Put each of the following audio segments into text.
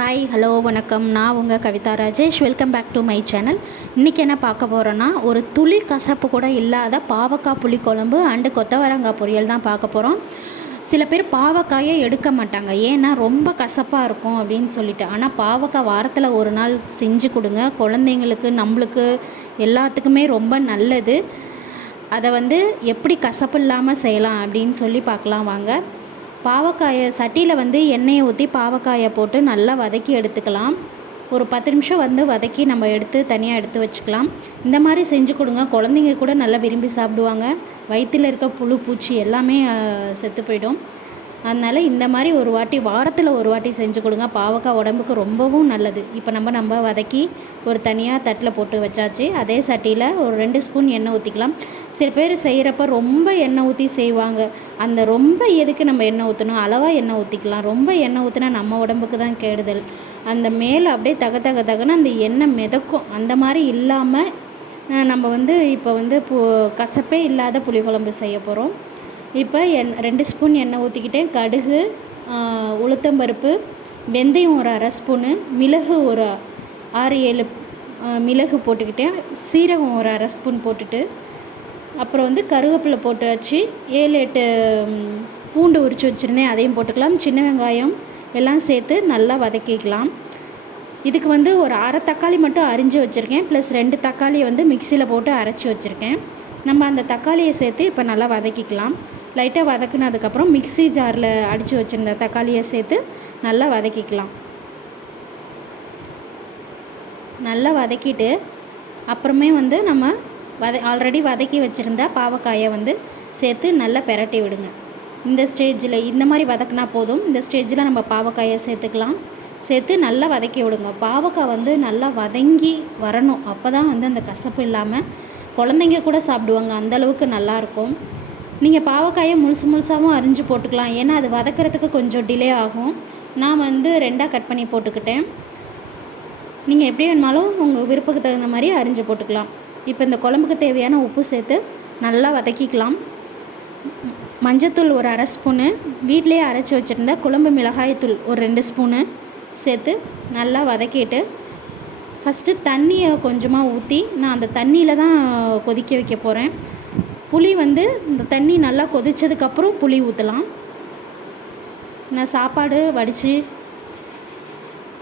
Hi hello வணக்கம். நான் உங்கள் Kavitha Rajesh. Welcome back to my channel. இன்றைக்கி என்ன பார்க்க போகிறோன்னா, ஒரு துளி கசப்பு கூட இல்லாத பாவக்காய் புளிக்குழம்பு அண்டு கொத்தவரங்காய் பொரியல் தான் பார்க்க போகிறோம். சில பேர் பாவக்காயை எடுக்க மாட்டாங்க, ஏன்னா ரொம்ப கசப்பாக இருக்கும் அப்படின்னு சொல்லிட்டு. ஆனால் பாவக்காய் வாரத்தில் ஒரு நாள் செஞ்சு கொடுங்க, குழந்தைங்களுக்கு நம்மளுக்கு எல்லாத்துக்குமே ரொம்ப நல்லது. அதை எப்படி கசப்பு இல்லாமல் செய்யலாம் அப்படின்னு சொல்லி பார்க்கலாம் வாங்க. பாவக்காயை சட்டியில் எண்ணெயை ஊற்றி பாவக்காயை போட்டு நல்லா வதக்கி எடுத்துக்கலாம். ஒரு 10 நிமிஷம் வதக்கி நம்ம தனியாக எடுத்து வச்சுக்கலாம். இந்த மாதிரி செஞ்சு கொடுங்க, குழந்தைங்க கூட நல்லா விரும்பி சாப்பிடுவாங்க. வயிற்றில் இருக்க புழு பூச்சி எல்லாமே செத்து போயிடும். அதனால் இந்த மாதிரி வாரத்தில் ஒரு வாட்டி செஞ்சு கொடுங்க. பாவக்காய் உடம்புக்கு ரொம்பவும் நல்லது. இப்போ நம்ம வதக்கி ஒரு தனியாக தட்டில் போட்டு வச்சாச்சு. அதே சட்டியில் ஒரு 2 ஸ்பூன் எண்ணெய் ஊற்றிக்கலாம். சில பேர் செய்கிறப்ப ரொம்ப எண்ணெய் ஊற்றி செய்வாங்க. அந்த ரொம்ப எதுக்கு நம்ம எண்ணெய் ஊற்றணும், அளவாக எண்ணெய் ஊற்றிக்கலாம். ரொம்ப எண்ணெய் ஊற்றினா நம்ம உடம்புக்கு தான் கெடுதல். அந்த மேலே அப்படியே தகன்னு அந்த எண்ணெய் மிதக்கும். அந்த மாதிரி இல்லாமல் நம்ம இப்போ கசப்பே இல்லாத புளிக்குழம்பு செய்ய போகிறோம். இப்போ 2 ஸ்பூன் எண்ணெய் ஊற்றிக்கிட்டேன். கடுகு, உளுத்தம்பருப்பு, வெந்தயம் ஒரு 1/2 ஸ்பூனு, மிளகு ஒரு 6-7 மிளகு போட்டுக்கிட்டேன். சீரகம் ஒரு 1/2 ஸ்பூன் போட்டுட்டு, அப்புறம் கருவேப்பிலை போட்டு வச்சு 7-8 பூண்டு உரித்து வச்சுருந்தேன், அதையும் போட்டுக்கலாம். சின்ன வெங்காயம் எல்லாம் சேர்த்து நல்லா வதக்கிக்கலாம். இதுக்கு ஒரு அரை தக்காளி மட்டும் அரிஞ்சு வச்சுருக்கேன், ப்ளஸ் 2 தக்காளியை மிக்சியில் போட்டு அரைச்சி வச்சுருக்கேன். நம்ம அந்த தக்காளியை சேர்த்து இப்போ நல்லா வதக்கிக்கலாம். லைட்டாக வதக்குனதுக்கப்புறம் மிக்ஸி ஜாரில் அடித்து வச்சுருந்த தக்காளியை சேர்த்து நல்லா வதக்கிக்கலாம். நல்லா வதக்கிட்டு அப்புறமே நம்ம ஆல்ரெடி வதக்கி வச்சுருந்த பாவக்காயை சேர்த்து நல்லா பெரட்டி விடுங்க. இந்த ஸ்டேஜில் இந்த மாதிரி வதக்கினா போதும். இந்த ஸ்டேஜில் நம்ம பாவக்காயை சேர்த்துக்கலாம். சேர்த்து நல்லா வதக்கி விடுங்க. பாவக்காய் நல்லா வதங்கி வரணும். அப்போ தான் அந்த கசப்பு இல்லாமல் குழந்தைங்க கூட சாப்பிடுவாங்க. அந்தளவுக்கு நல்லாயிருக்கும். நீங்கள் பாவக்காயை முழுசாகவும் அரிஞ்சு போட்டுக்கலாம், ஏன்னா அது வதக்கிறதுக்கு கொஞ்சம் டிலே ஆகும். நான் 2ஆக கட் பண்ணி போட்டுக்கிட்டேன். நீங்கள் எப்படி வேணுமாலும் உங்கள் விருப்பத்துக்கு தகுந்த மாதிரி அரிஞ்சு போட்டுக்கலாம். இப்போ இந்த குழம்புக்கு தேவையான உப்பு சேர்த்து நல்லா வதக்கிக்கலாம். மஞ்சத்தூள் ஒரு 1/2 ஸ்பூனு, வீட்டிலே அரைச்சி வச்சுருந்த குழம்பு மிளகாய்த்தூள் ஒரு 2 ஸ்பூனு சேர்த்து நல்லா வதக்கிட்டு, ஃபஸ்ட்டு தண்ணியை கொஞ்சமாக ஊற்றி நான் அந்த தண்ணியில் தான் கொதிக்க வைக்க போகிறேன். புளி இந்த தண்ணி நல்லா கொதித்ததுக்கப்புறம் புளி ஊற்றலாம். நான் சாப்பாடு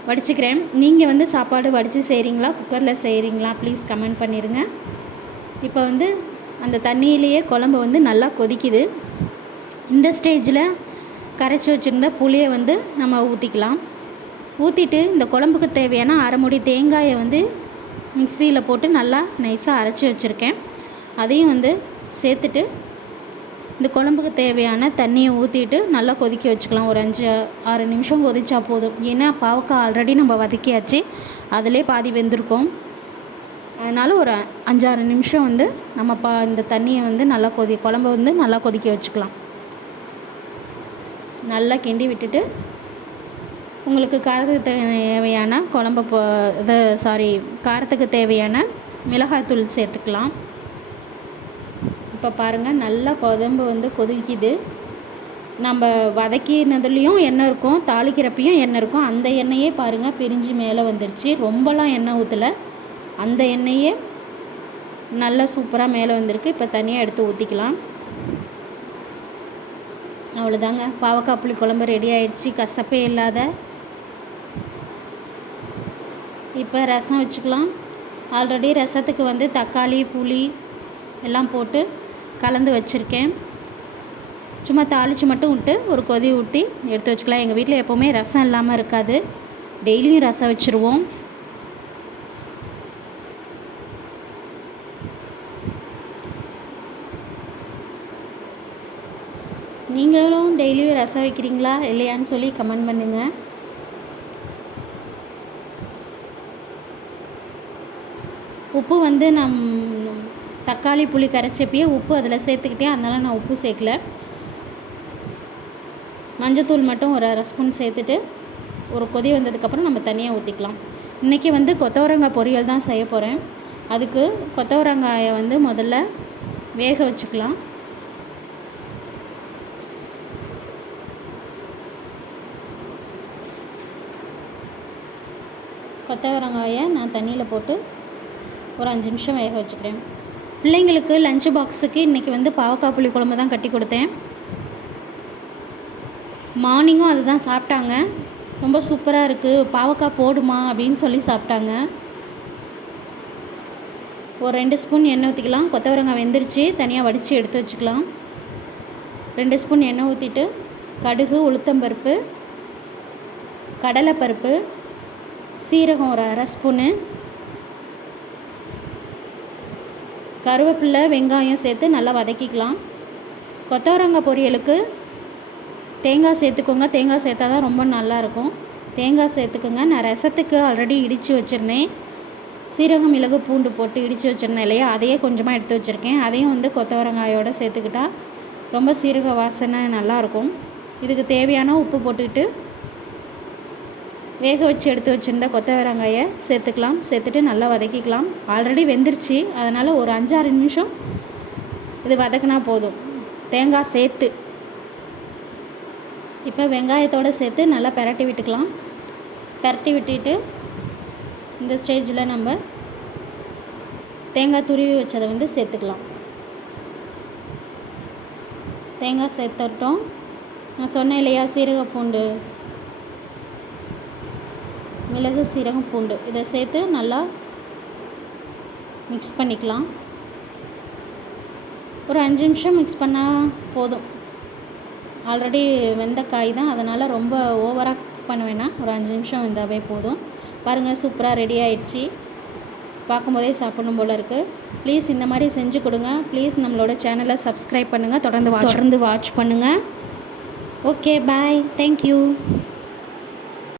வடிச்சுக்கிறேன். நீங்கள் சாப்பாடு வடித்து செய்கிறீங்களா, குக்கரில் செய்கிறீங்களா, ப்ளீஸ் கமெண்ட் பண்ணிடுங்க. இப்போ அந்த தண்ணியிலேயே குழம்பு நல்லா கொதிக்குது. இந்த ஸ்டேஜில் கரைச்சி வச்சுருந்த புளியை நம்ம ஊற்றிக்கலாம். ஊற்றிட்டு இந்த குழம்புக்கு தேவையான 1/2 மூடி தேங்காயை மிக்சியில் போட்டு நல்லா நைஸாக அரைச்சி வச்சுருக்கேன். அதையும் சேர்த்துட்டு இந்த குழம்புக்கு தேவையான தண்ணியை ஊற்றிட்டு நல்லா கொதிக்க வச்சுக்கலாம். ஒரு 5-6 நிமிஷம் கொதிச்சா போதும். ஏன்னா பாவக்காய் ஆல்ரெடி நம்ம வதக்கியாச்சு, அதிலே பாதி வெந்திருக்கோம். அதனால் ஒரு 5-6 நிமிஷம் நம்ம இந்த தண்ணியை நல்லா குழம்பை நல்லா கொதிக்க வச்சுக்கலாம். நல்லா கிண்டி விட்டுட்டு உங்களுக்கு காரத்துக்கு தேவையான காரத்துக்கு தேவையான மிளகாய்த்தூள் சேர்த்துக்கலாம். இப்போ பாருங்கள், நல்லா குழம்பு கொதிக்குது. நம்ம வதக்கினதுலேயும் எண்ணெய் இருக்கும், தாளிக்கிறப்பையும் எண்ணெய் இருக்கும். அந்த எண்ணெயே பாருங்கள் பிரிஞ்சு மேலே வந்துருச்சு. ரொம்பலாம் எண்ணெய் ஊற்றலை, அந்த எண்ணெயே நல்லா சூப்பராக மேலே வந்திருக்கு. இப்போ தனியாக எடுத்து ஊற்றிக்கலாம். அவ்வளோதாங்க, பாவக்காய் புளி குழம்பு ரெடி ஆயிடுச்சு, கசப்பே இல்லாத. இப்போ ரசம் வச்சுக்கலாம். ஆல்ரெடி ரசத்துக்கு தக்காளி புளி எல்லாம் போட்டு கலந்து வச்சுருக்கேன். சும்மா தாளித்து மட்டும் விட்டு ஒரு கொதி ஊற்றி எடுத்து வச்சுக்கலாம். எங்கள் வீட்டில் எப்போவுமே ரசம் இல்லாமல் இருக்காது, டெய்லியும் ரசம் வச்சுருவோம். நீங்களும் டெய்லியும் ரசம் வைக்கிறீங்களா இல்லையான்னு சொல்லி கமெண்ட் பண்ணுங்கள். உப்பு நான் தக்காளி புளி கரைச்சப்பயே உப்பு அதில் சேர்த்துக்கிட்டேன், அதனால் நான் உப்பு சேர்க்கல. மஞ்சத்தூள் மட்டும் ஒரு 1/2 ஸ்பூன் சேர்த்துட்டு ஒரு கொதி வந்ததுக்கப்புறம் நம்ம தனியாக ஊற்றிக்கலாம். இன்றைக்கி கொத்தவரங்காய் பொரியல் தான் செய்ய போகிறேன். அதுக்கு கொத்தவரங்காயை முதல்ல வேக வச்சுக்கலாம். கொத்தவரங்காயை நான் தண்ணியில் போட்டு ஒரு 5 நிமிஷம் வேக வச்சுக்கிறேன். பிள்ளைங்களுக்கு லஞ்சு பாக்ஸுக்கு இன்றைக்கி வந்து பாவக்காய் புளி குழம்பு தான் கட்டி கொடுத்தேன். மார்னிங்கும் அது தான் சாப்பிட்டாங்க. ரொம்ப சூப்பராக இருக்குது, பாவக்காய் போடுமா அப்படின்னு சொல்லி சாப்பிட்டாங்க. ஒரு 2 ஸ்பூன் எண்ணெய் ஊற்றிக்கலாம். கொத்தவரங்காய் வெந்துருச்சு, தனியாக வடித்து எடுத்து வச்சுக்கலாம். 2 ஸ்பூன் எண்ணெய் ஊற்றிட்டு கடுகு, உளுத்தம்பருப்பு, கடலைப்பருப்பு, சீரகம் ஒரு 1/2 ஸ்பூனு, கருவேப்பிலை, வெங்காயம் சேர்த்து நல்லா வதக்கிக்கலாம். கொத்தவரங்காய் பொரியலுக்கு தேங்காய் சேர்த்துக்கோங்க. தேங்காய் சேர்த்தா தான் ரொம்ப நல்லாயிருக்கும். தேங்காய் சேர்த்துக்கோங்க. நான் ரசத்துக்கு ஆல்ரெடி இடித்து வச்சுருந்தேன். சீரகம், மிளகு, பூண்டு போட்டு இடித்து வச்சுருந்தேன் இல்லையா, அதையே கொஞ்சமாக எடுத்து வச்சுருக்கேன். அதையும் வந்து கொத்தவரங்காயோடு சேர்த்துக்கிட்டால் ரொம்ப சீரக வாசனை நல்லாயிருக்கும். இதுக்கு தேவையான உப்பு போட்டுக்கிட்டு வேக வச்சு எடுத்து வச்சுருந்த கொத்தவரங்காயை சேர்த்துக்கலாம். சேர்த்துட்டு நல்லா வதக்கிக்கலாம். ஆல்ரெடி வெந்துருச்சு, அதனால் ஒரு 5-6 நிமிஷம் இது வதக்கினா போதும், தேங்காய் சேர்த்து. இப்போ வெங்காயத்தோடு சேர்த்து நல்லா பெரட்டி விட்டுக்கலாம். பெரட்டி விட்டுட்டு இந்த ஸ்டேஜில் நம்ம தேங்காய் துருவி வச்சதை வந்து சேர்த்துக்கலாம். தேங்காய் சேர்த்துட்டோம். நான் சொன்னேன் இல்லையா, சீரக பூண்டு, மிளகு, சீரகம், பூண்டு இதை சேர்த்து நல்லா மிக்ஸ் பண்ணிக்கலாம். ஒரு 5 நிமிஷம் மிக்ஸ் பண்ணால் போதும். ஆல்ரெடி வெந்த காய் தான், அதனால் ரொம்ப ஓவராக குக் பண்ண வேணாம். ஒரு 5 நிமிஷம் வெந்தாவே போதும். பாருங்கள், சூப்பராக ரெடி ஆயிடுச்சு. பார்க்கும்போதே சாப்பிடணும் போல் இருக்குது. ப்ளீஸ் இந்த மாதிரி செஞ்சு கொடுங்க. ப்ளீஸ் நம்மளோட சேனலை சப்ஸ்கிரைப் பண்ணுங்கள். தொடர்ந்து வாட்ச் பண்ணுங்கள். ஓகே, பாய், தேங்க்யூ.